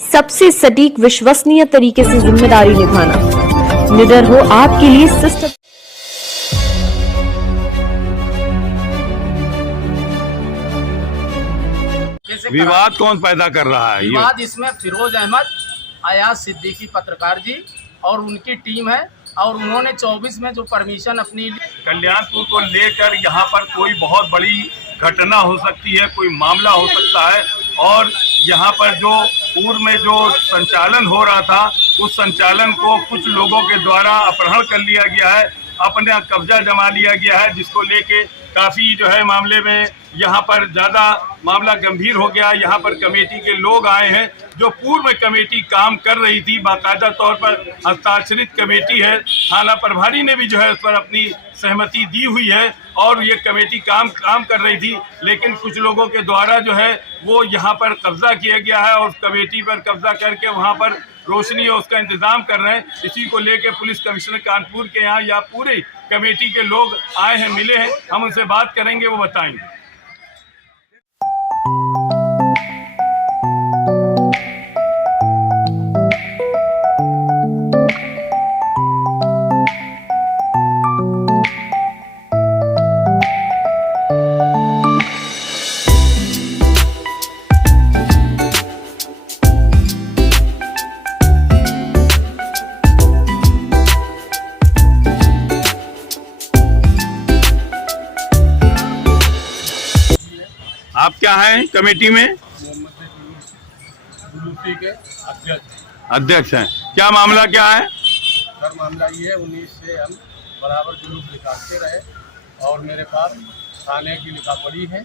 सबसे सटीक विश्वसनीय तरीके से जिम्मेदारी निभाना। निडर हो आपके लिए सिस्टम। विवाद कौन पैदा कर रहा है? विवाद इसमें फिरोज अहमद, अयाज सिद्दीकी पत्रकार जी और उनकी टीम है, और उन्होंने 24 में जो परमिशन अपनी कल्याणपुर को लेकर यहाँ पर कोई बहुत बड़ी घटना हो सकती है, कोई मामला हो सकता है, और यहाँ पर जो पूर्व में जो संचालन हो रहा था उस संचालन को कुछ लोगों के द्वारा अपहरण कर लिया गया है, अपने कब्जा जमा लिया गया है, जिसको लेके काफ़ी जो है मामले में यहाँ पर ज़्यादा मामला गंभीर हो गया। यहाँ पर कमेटी के लोग आए हैं, जो पूर्व में कमेटी काम कर रही थी, बाकायदा तौर पर हस्ताक्षरित कमेटी है, थाना प्रभारी ने भी जो है उस पर अपनी सहमति दी हुई है और ये कमेटी काम कर रही थी, लेकिन कुछ लोगों के द्वारा जो है वो यहाँ पर कब्जा किया गया है और कमेटी पर कब्जा करके वहाँ पर रोशनी और उसका इंतजाम कर रहे हैं। इसी को लेकर पुलिस कमिश्नर कानपुर के यहाँ या पूरे कमेटी के लोग आए हैं, मिले हैं, हम उनसे बात करेंगे, वो बताएंगे। आप क्या हैं कमेटी में? जुलूसी के अध्यक्ष हैं। क्या मामला क्या है? सर मामला ये है, 19 से हम बराबर जुलूस निकालते रहे और मेरे पास थाने की लिखा पड़ी है,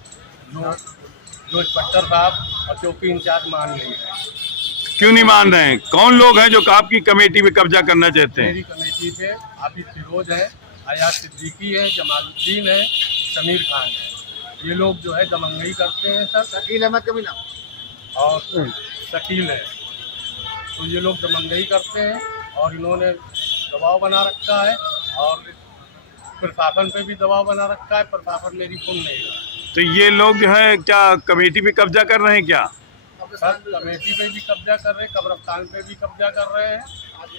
जो इंस्पेक्टर साहब और चौकी इंचार्ज मान नहीं है। क्यों नहीं मान रहे हैं? कौन लोग हैं जो आपकी कमेटी पे कब्जा करना चाहते हैं? मेरी कमेटी पे हाफिज फिरोज है, अयाज सिद्दीकी है, जमालुद्दीन है, समीर खान है। ये लोग जो है दमंगई करते हैं सर। शकील अहमद का भी नाम और शकील है, तो ये लोग दमंगई करते हैं और इन्होंने दबाव बना रखा है और प्रशासन पे भी दबाव बना रखा है। प्रशासन मेरी सुन नहीं रहा। तो ये लोग जो है क्या कमेटी पे कब्जा कर रहे हैं क्या? सर कमेटी पे भी कब्जा कर रहे हैं, कब्रिस्तान पे भी कब्जा कर रहे हैं।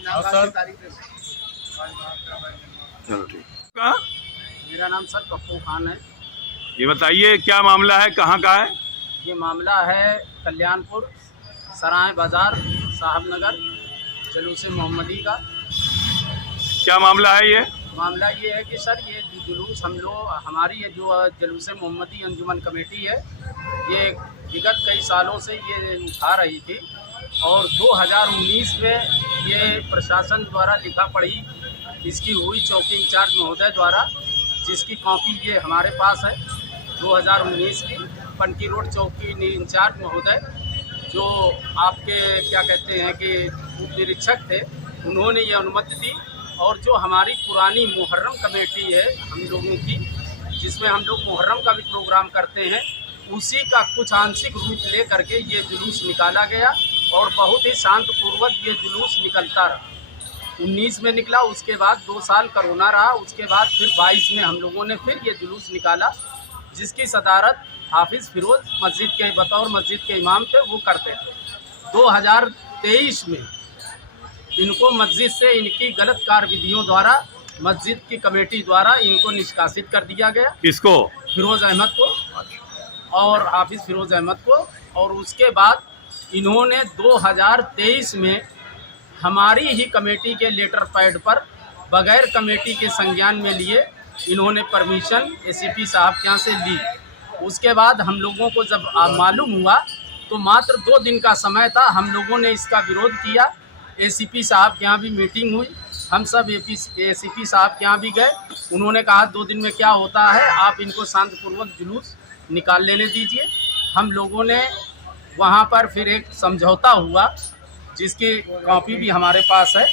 और सर चलो ठीक। मेरा नाम सर पप्पू खान है। ये बताइए क्या मामला है, कहाँ का है? ये मामला है कल्याणपुर सराय बाजार साहबनगर जलूस मोहम्मदी का। क्या मामला है ये? मामला ये है कि सर ये जुलूस हमारी ये जो जलूस मोहम्मदी अंजुमन कमेटी है, ये विगत कई सालों से ये उठा रही थी और 2019 में ये प्रशासन द्वारा लिखा पढ़ी इसकी हुई चौकी इंचार्ज महोदय द्वारा, जिसकी कॉपी ये हमारे पास है 2019 की। पंटी रोड चौकी इंचार्ज महोदय जो आपके क्या कहते हैं कि उप निरीक्षक थे, उन्होंने ये अनुमति दी। और जो हमारी पुरानी मुहर्रम कमेटी है हम लोगों की, जिसमें हम लोग मुहर्रम का भी प्रोग्राम करते हैं, उसी का कुछ आंशिक रूप ले करके ये जुलूस निकाला गया और बहुत ही शांतपूर्वक ये जुलूस निकलता रहा। 19 में निकला, उसके बाद 2 साल कोरोना रहा, उसके बाद फिर 22 में हम लोगों ने फिर ये जुलूस निकाला, जिसकी सदारत हाफिज फिरोज मस्जिद के बतौर मस्जिद के इमाम थे, वो करते थे। 2023 में इनको मस्जिद से इनकी गलत कार्यविधियों द्वारा मस्जिद की कमेटी द्वारा इनको निष्कासित कर दिया गया। किसको? फिरोज अहमद को और हाफिज फिरोज अहमद को। और उसके बाद इन्होंने 2023 में हमारी ही कमेटी के लेटर पैड पर बगैर कमेटी के संज्ञान में लिए इन्होंने परमिशन एसीपी साहब के यहाँ से ली। उसके बाद हम लोगों को जब मालूम हुआ तो मात्र 2 दिन का समय था, हम लोगों ने इसका विरोध किया। एसीपी साहब के यहाँ भी मीटिंग हुई, हम सब एसीपी साहब के यहाँ भी गए। उन्होंने कहा 2 दिन में क्या होता है, आप इनको शांतिपूर्वक जुलूस निकाल लेने दीजिए। हम लोगों ने वहाँ पर फिर एक समझौता हुआ, जिसकी कॉपी भी हमारे पास है,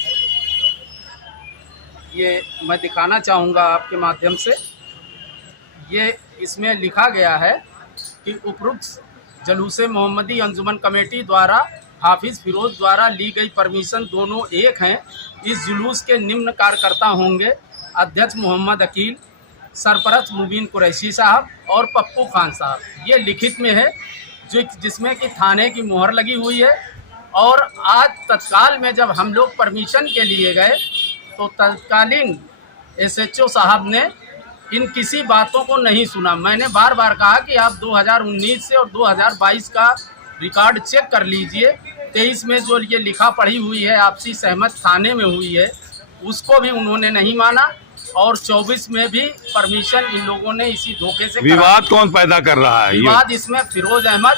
ये मैं दिखाना चाहूँगा आपके माध्यम से। ये इसमें लिखा गया है कि उपरोक्त जलूस मोहम्मदी अंजुमन कमेटी द्वारा हाफिज फिरोज द्वारा ली गई परमिशन दोनों एक हैं। इस जुलूस के निम्न कार्यकर्ता होंगे: अध्यक्ष मोहम्मद अकील, सरपरस्त मुबीन कुरैशी साहब और पप्पू खान साहब। ये लिखित में है, जिसमें कि थाने की मोहर लगी हुई है और आज तत्काल में जब हम लोग परमिशन के लिए गए तो तत्कालीन SHO साहब ने इन किसी बातों को नहीं सुना। मैंने बार बार कहा कि आप 2019 से और 2022 का रिकॉर्ड चेक कर लीजिए। 23 में जो ये लिखा पढ़ी हुई है आपसी सहमत थाने में हुई है उसको भी उन्होंने नहीं माना, और 24 में भी परमिशन इन लोगों ने इसी धोखे से विवाद कौन पैदा कर रहा है? विवाद इसमें फिरोज अहमद,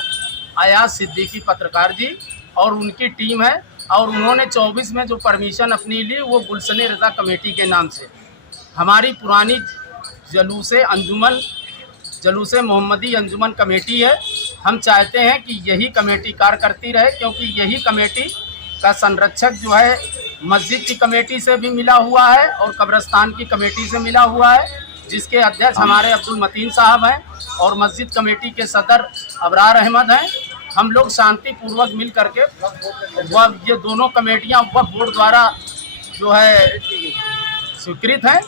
अयाज सिद्दीकी पत्रकार जी और उनकी टीम है। और उन्होंने 24 में जो परमिशन अपनी ली वो गुलशन रजा कमेटी के नाम से, हमारी पुरानी जुलूस मोहम्मदी अंजुमन कमेटी है। हम चाहते हैं कि यही कमेटी कार्य करती रहे, क्योंकि यही कमेटी का संरक्षक जो है मस्जिद की कमेटी से भी मिला हुआ है और कब्रिस्तान की कमेटी से मिला हुआ है, जिसके अध्यक्ष हमारे अब्दुल मतीन साहब हैं और मस्जिद कमेटी के सदर अबरार अहमद हैं। हम लोग शांतिपूर्वक मिल करके ये दोनों कमेटियां वक्फ बोर्ड द्वारा जो है स्वीकृत हैं।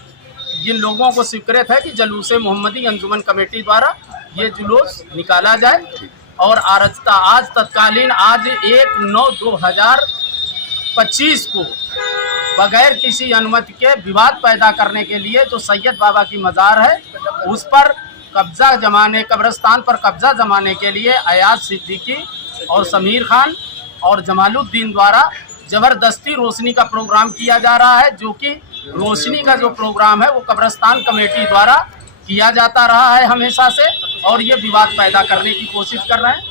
जिन लोगों को स्वीकृत है कि जुलूस मोहम्मदी अंजुमन कमेटी द्वारा ये जुलूस निकाला जाए, और आज तत्कालीन 1/9/2025 को बगैर किसी अनुमति के विवाद पैदा करने के लिए जो सैयद बाबा की मज़ार है उस पर कब्रिस्तान पर कब्जा जमाने के लिए अयाज सिद्दीकी और समीर खान और जमालुद्दीन द्वारा ज़बरदस्ती रोशनी का प्रोग्राम किया जा रहा है, जो कि रोशनी का जो प्रोग्राम है वो कब्रिस्तान कमेटी द्वारा किया जाता रहा है हमेशा से, और ये विवाद पैदा करने की कोशिश कर रहे हैं।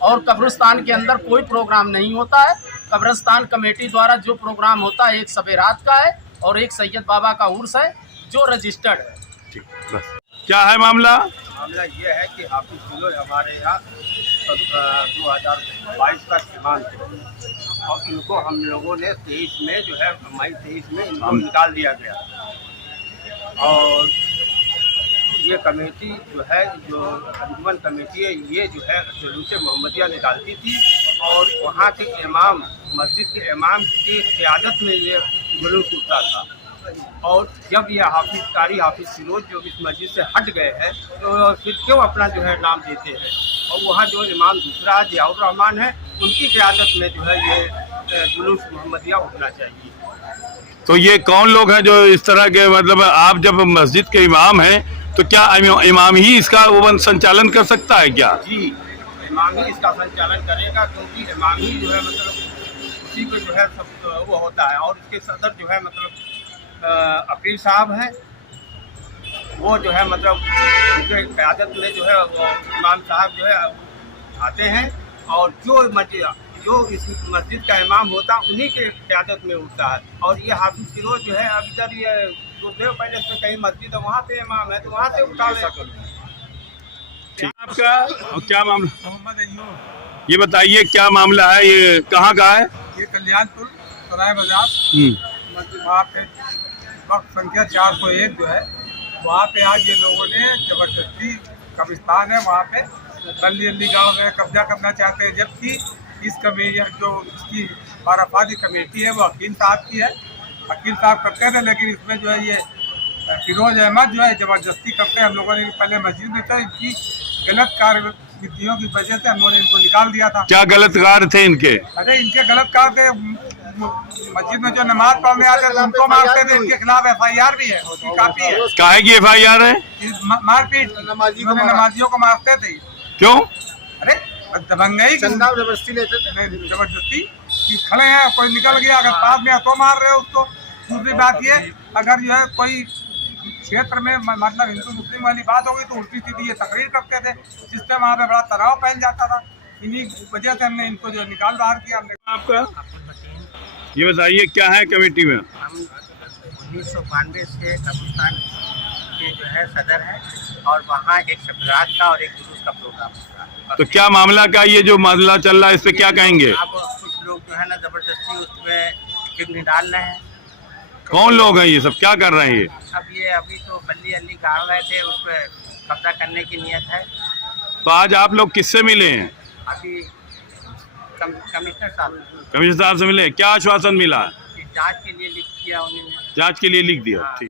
और कब्रिस्तान के अंदर कोई प्रोग्राम नहीं होता है। कब्रिस्तान कमेटी द्वारा जो प्रोग्राम होता है एक सबेरात का है और एक सैयद बाबा का उर्स है जो रजिस्टर्ड है। क्या है मामला? मामला ये है कि हाफिज फिरोज हमारे यहाँ 2022 का सीमांत है और इनको हम लोगों ने 23 में जो है मई 23 में इनको निकाल दिया गया। और ये कमेटी जो है जो अंजुमन कमेटी है ये जो है जुलूस मोहम्मदिया निकालती थी, और वहाँ के इमाम मस्जिद के इमाम की क़यादत में ये जुलूस उठता था। और जब ये हाफिज फिरोज जो इस मस्जिद से हट गए हैं तो फिर क्यों अपना जो है नाम देते हैं, और वहाँ जो इमाम दूसरा जियाउर रहमान है उनकी क़यादत में जो है ये जुलूस मोहम्मदिया उठना चाहिए। तो ये कौन लोग हैं जो इस तरह के, मतलब आप जब मस्जिद के इमाम हैं तो क्या इमाम ही इसका संचालन कर सकता है क्या? जी, इमाम ही इसका संचालन करेगा, क्योंकि इमाम ही जो है मतलब उसी को जो है सब वो होता है। और इसके सदर जो है मतलब अकील साहब हैं, वो जो है मतलब उनके क़यादत में जो है वो इमाम साहब जो है आते हैं, और जो इस मस्जिद का इमाम होता है उन्हीं के क़यादत में उठता है। और ये हाफिज फिरोज जो है अब इधर ये गुरुदेव पैलेस में कहीं मस्जिद है वहाँ पे इमाम है तो वहाँ से उठा ले। आपका क्या मामला? मोहम्मद अय्यूब। ये बताइए क्या मामला है, ये कहाँ का है? ये कल्याणपुर सराय बाजार वहाँ पे वक्त संख्या 401 जो है वहाँ पे आज ये लोगों ने जबरदस्ती कब्रिस्तान है वहाँ पे गली गाँव में कब्जा करना चाहते हैं, जबकि इस कमेटी जो इसकी बाराफादी कमेटी है वो अकील साहब की है। अकील साहब करते थे, लेकिन इसमें जो है ये फिरोज अहमद जो है ज़बरदस्ती करते हैं। हम लोगों ने पहले मस्जिद में तो इनकी गलत कार्यविधियों की वजह से हम लोगों ने इनको निकाल दिया था। क्या गलत कार्य थे इनके? अरे इनके गलत कार्य थे, मस्जिद में जो नमाज पढ़ने आते थे उनको मारते थे। इनके खिलाफ FIR भी है, उसकी कापी है। काहे की FIR है? मारपीट, नमाजियों को मारते थे। क्यों? अरे दबंगई जबरदस्ती लेते थे, जबरदस्ती खड़े हैं, कोई निकल गया अगर पास में तो मार रहे हो उसको। दूसरी बात ये, अगर जो है कोई क्षेत्र में मतलब हिंदू मुस्लिम वाली बात होगी तो उल्टी सीधी ये तकरीर करते थे, जिससे वहाँ पे बड़ा तनाव फैल जाता था। इन्हीं वजह से हमने इनको जो निकाल बाहर किया। हमने आपका ये बताइए क्या है कमेटी में? हम 1992 से कब्रिस्तान के जो है सदर हैं, और वहाँ एक सबरात का और एक जुलूस का प्रोग्राम होता है। तो क्या मामला का ये जो मामला चल रहा है इस पे क्या कहेंगे? अब कुछ लोग जो है ना जबरदस्ती उसमें विघ्न डाल रहे हैं। कौन लोग हैं ये सब, क्या कर रहे हैं ये? अभी तो गली गाड़ रहे थे, उस पर कब्जा करने की नियत है। तो आज आप लोग किससे मिले हैं? अभी कमिश्नर कमिश्नर साहब से मिले, क्या आश्वासन मिला? जांच के लिए लिख दिया उन्होंने। जांच के लिए लिख दिया, ठीक।